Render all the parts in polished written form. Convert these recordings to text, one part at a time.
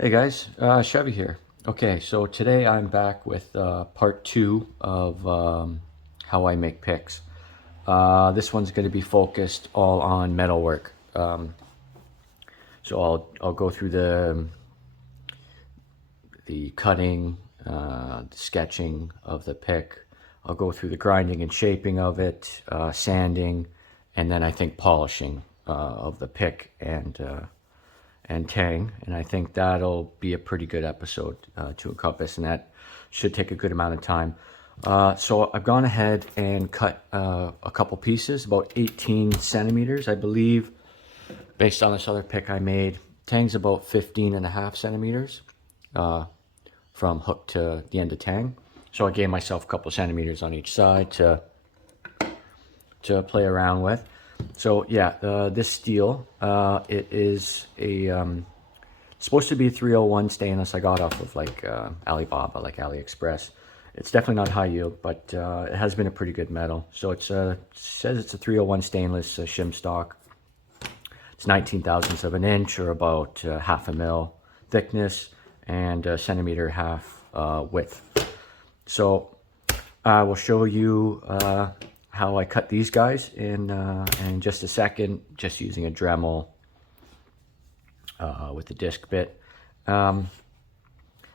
Hey guys, Chevy here. Okay, so today I'm back with part two of how I make picks. This one's going to be focused all on metalwork. So I'll go through the cutting, the sketching of the pick. I'll go through the grinding and shaping of it, sanding, and then I think polishing of the pick and tang. And I think that'll be a pretty good episode to encompass, and that should take a good amount of time. So I've gone ahead and cut a couple pieces, about 18 centimeters, I believe, based on this other pick I made. Tang's about 15 and a half centimeters from hook to the end of tang. So I gave myself a couple centimeters on each side to play around with. So yeah, this steel, it is a supposed to be 301 stainless. I got off of like Alibaba, like AliExpress. It's definitely not high yield, but it has been a pretty good metal. So it says it's a 301 stainless shim stock. It's 19 thousandths of an inch, or about half a mil thickness, and a centimeter half width. So I will show you how I cut these guys in just a second, just using a Dremel with the disc bit. Yeah,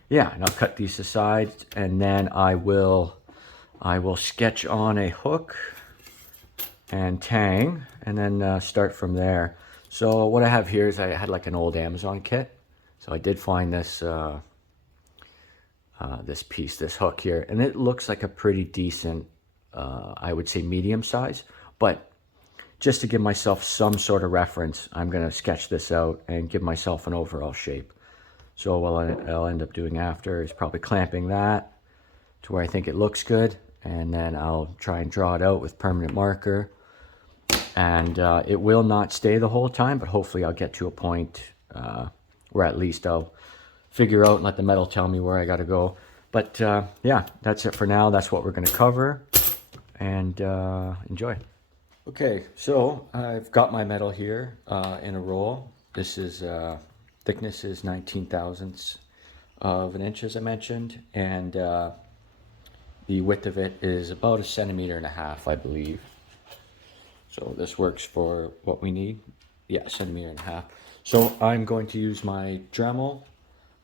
and I'll cut these aside, and then I will sketch on a hook and tang, and then start from there. So what I have here is I had like an old Amazon kit. So I did find this this piece, this hook here, and it looks like a pretty decent, I would say medium size, but just to give myself some sort of reference, I'm going to sketch this out and give myself an overall shape. So what I'll end up doing after is probably clamping that to where I think it looks good, and then I'll try and draw it out with permanent marker. And it will not stay the whole time, but hopefully I'll get to a point where at least I'll figure out and let the metal tell me where I got to go. But yeah, that's it for now. That's what we're going to cover, and enjoy. Okay, so I've got my metal here in a roll. This is thickness is 19 thousandths of an inch, as I mentioned, and the width of it is about a centimeter and a half, I believe. So this works for what we need. Yeah, centimeter and a half. So I'm going to use my Dremel,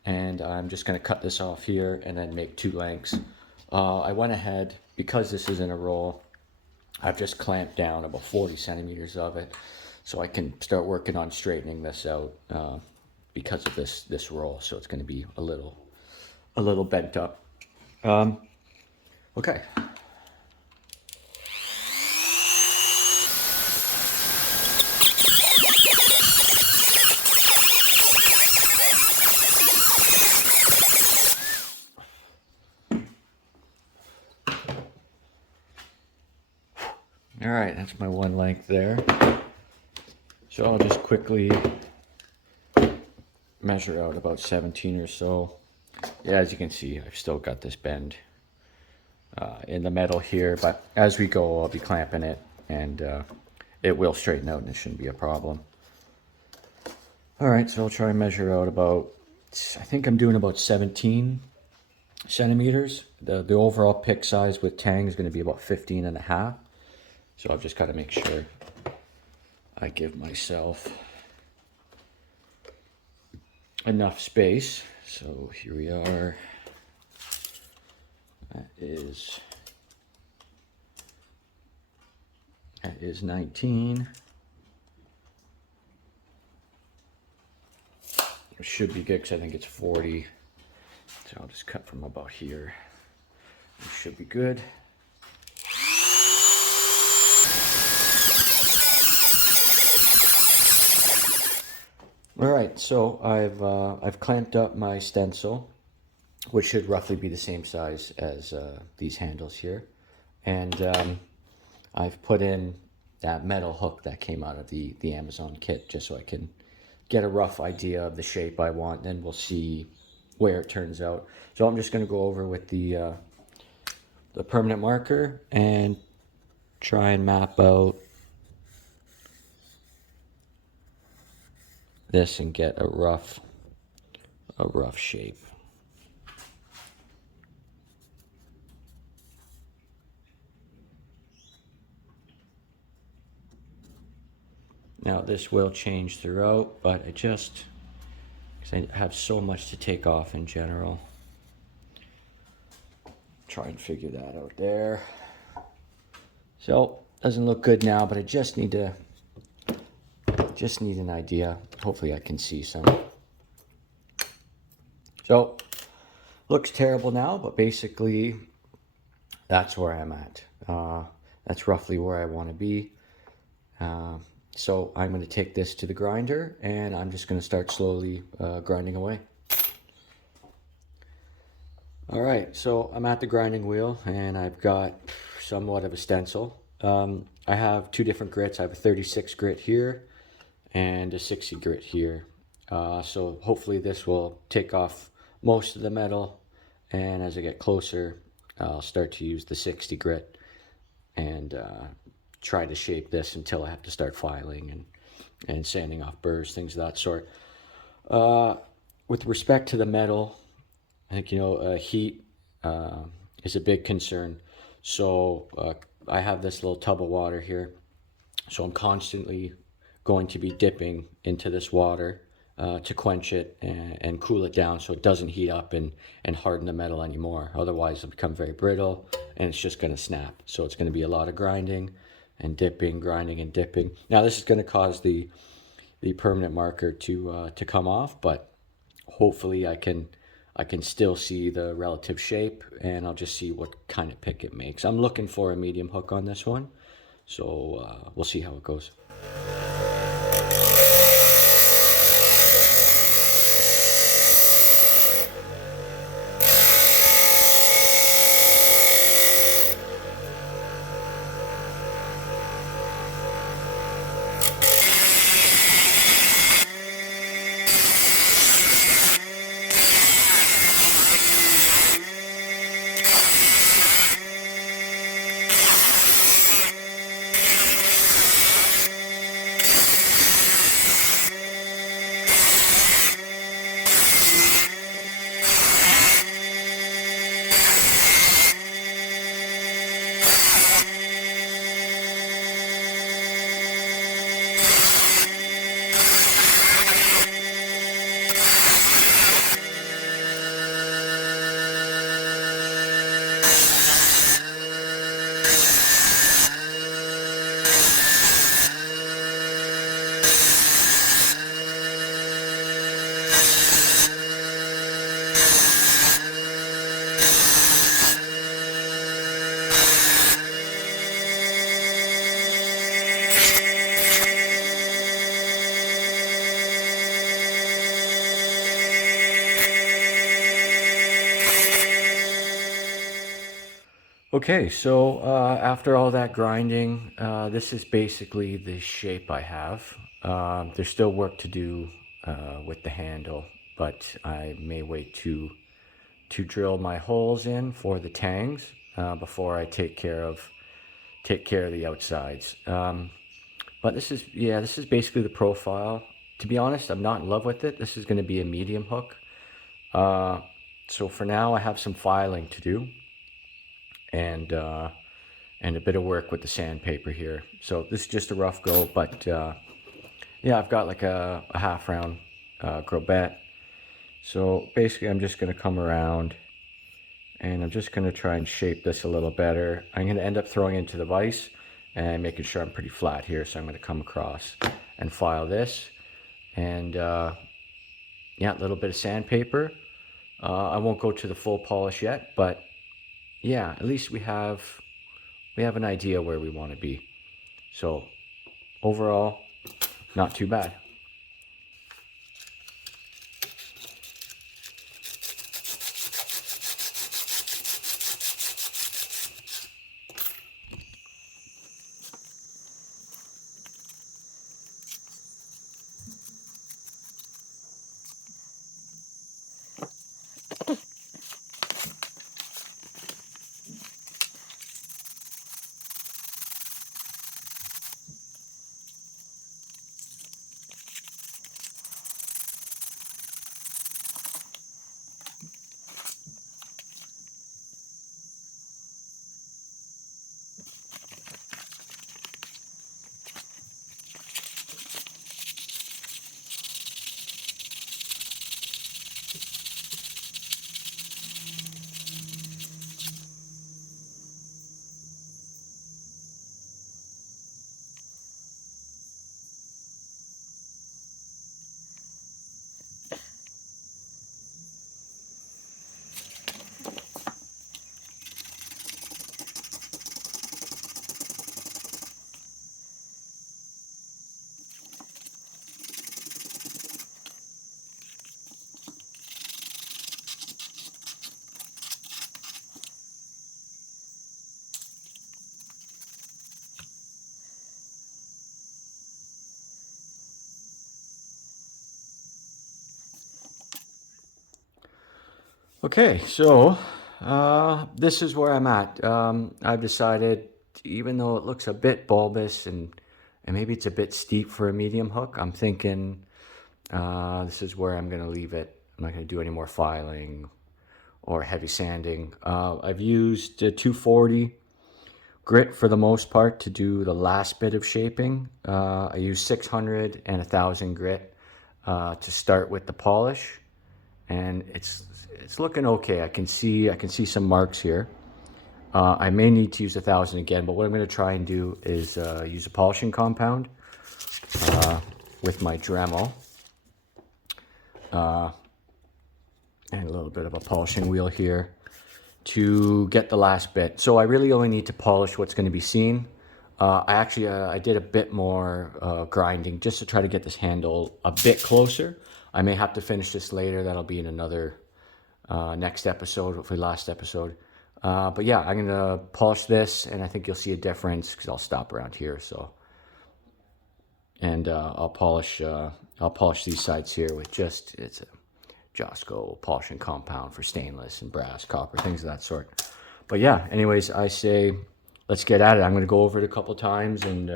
and I'm just going to cut this off here and then make two lengths. I went ahead, because this is in a roll, I've just clamped down about 40 centimeters of it, so I can start working on straightening this out because of this roll. So it's going to be a little bent up. Okay. All right, that's my one length there. So I'll just quickly measure out about 17 or so. Yeah, as you can see, I've still got this bend in the metal here, but as we go, I'll be clamping it, and it will straighten out and it shouldn't be a problem. All right, so I'll try and measure out about, I think I'm doing about 17 centimeters. The overall pick size with tang is going to be about 15 and a half. So I've just got to make sure I give myself enough space. So here we are. That is 19. It should be good because I think it's 40. So I'll just cut from about here. It should be good. All right, so I've clamped up my stencil, which should roughly be the same size as these handles here, and I've put in that metal hook that came out of the Amazon kit, just so I can get a rough idea of the shape I want, and we'll see where it turns out. So I'm just going to go over with the permanent marker and try and map out this and get a rough a rough shape. Now this will change throughout, but because I have so much to take off in general. Try and figure that out there. So, doesn't look good now, but I just need an idea. Hopefully I can see some. So, looks terrible now, but basically that's where I'm at. That's roughly where I want to be. So I'm going to take this to the grinder, and I'm just going to start slowly grinding away. All right, so I'm at the grinding wheel, and I've got somewhat of a stencil. I have two different grits. I have a 36 grit here and a 60 grit here. So hopefully this will take off most of the metal, and as I get closer, I'll start to use the 60 grit and try to shape this until I have to start filing and sanding off burrs, things of that sort. With respect to the metal, I think, heat is a big concern. So I have this little tub of water here. So I'm constantly going to be dipping into this water to quench it and cool it down so it doesn't heat up and harden the metal anymore. Otherwise it'll become very brittle and it's just going to snap. So it's going to be a lot of grinding and dipping, grinding and dipping. Now this is going to cause the permanent marker to come off, but hopefully I can still see the relative shape, and I'll just see what kind of pick it makes. I'm looking for a medium hook on this one, so we'll see how it goes. Okay, so after all that grinding, this is basically the shape I have. There's still work to do with the handle, but I may wait to drill my holes in for the tangs before I take care of the outsides. But this is basically the profile. To be honest, I'm not in love with it. This is going to be a medium hook. So for now, I have some filing to do, and a bit of work with the sandpaper here. So this is just a rough go, but yeah, I've got like a half round grobette. So basically I'm just going to come around and I'm just going to try and shape this a little better. I'm going to end up throwing into the vise and making sure I'm pretty flat here. So I'm going to come across and file this, and yeah, a little bit of sandpaper. I won't go to the full polish yet, but yeah, at least we have an idea where we want to be. So overall, not too bad. Okay, so this is where I'm at. I've decided, even though it looks a bit bulbous and maybe it's a bit steep for a medium hook, I'm thinking this is where I'm going to leave it. I'm not going to do any more filing or heavy sanding. I've used 240 grit for the most part to do the last bit of shaping. I use 600 and 1000 grit to start with the polish, and it's looking okay. I can see some marks here. I may need to use 1000 again, but what I'm going to try and do is use a polishing compound with my Dremel and a little bit of a polishing wheel here to get the last bit. So I really only need to polish what's going to be seen. I did a bit more grinding just to try to get this handle a bit closer. I may have to finish this later. That'll be in another next episode, hopefully last episode. But yeah, I'm gonna polish this, and I think you'll see a difference because I'll stop around here. So, and I'll polish these sides here with it's a Josco polishing compound for stainless and brass, copper, things of that sort. But yeah, anyways, I say let's get at it. I'm gonna go over it a couple times and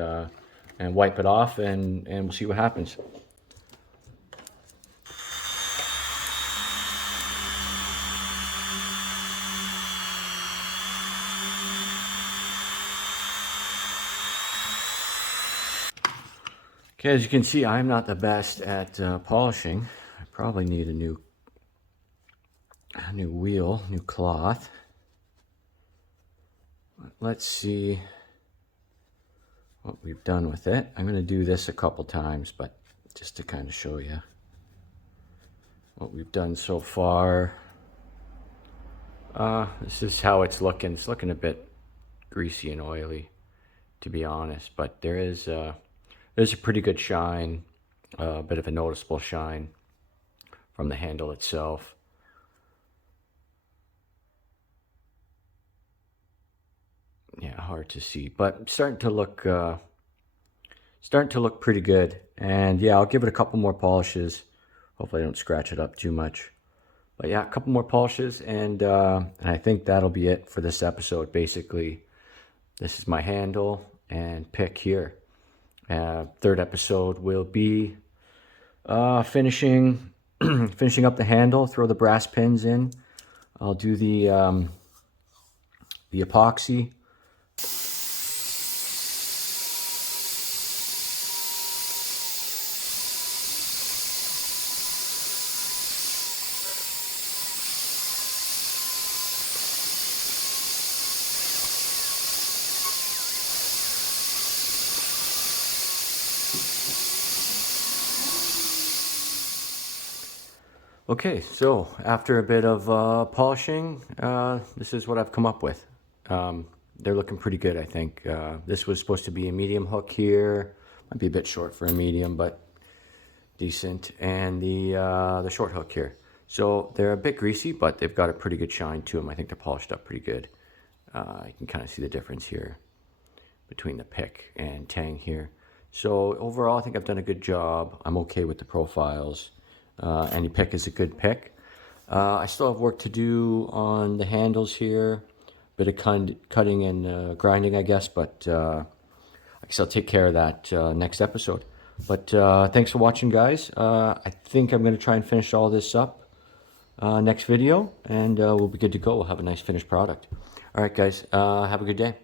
wipe it off, and we'll see what happens. Okay, as you can see, I'm not the best at polishing. I probably need a new wheel, new cloth. Let's see what we've done with it. I'm going to do this a couple times, but just to kind of show you what we've done so far. This is how it's looking. It's looking a bit greasy and oily, to be honest, but there's a pretty good shine, a bit of a noticeable shine from the handle itself. Yeah, hard to see, but starting to look pretty good. And yeah, I'll give it a couple more polishes. Hopefully I don't scratch it up too much. But yeah, a couple more polishes, and I think that'll be it for this episode. Basically, this is my handle and pick here. Third episode will be finishing up the handle, throw the brass pins in. I'll do the epoxy. Okay, so after a bit of polishing, this is what I've come up with. They're looking pretty good, I think. This was supposed to be a medium hook here. Might be a bit short for a medium, but decent. And the short hook here. So they're a bit greasy, but they've got a pretty good shine to them. I think they're polished up pretty good. You can kind of see the difference here between the pick and tang here. So overall, I think I've done a good job. I'm okay with the profiles. Any pick is a good pick. I still have work to do on the handles here. Bit of cutting and grinding, I guess, but I guess I'll take care of that next episode. But thanks for watching, guys. I think I'm going to try and finish all this up next video, and we'll be good to go. We'll have a nice finished product. All right, guys, have a good day.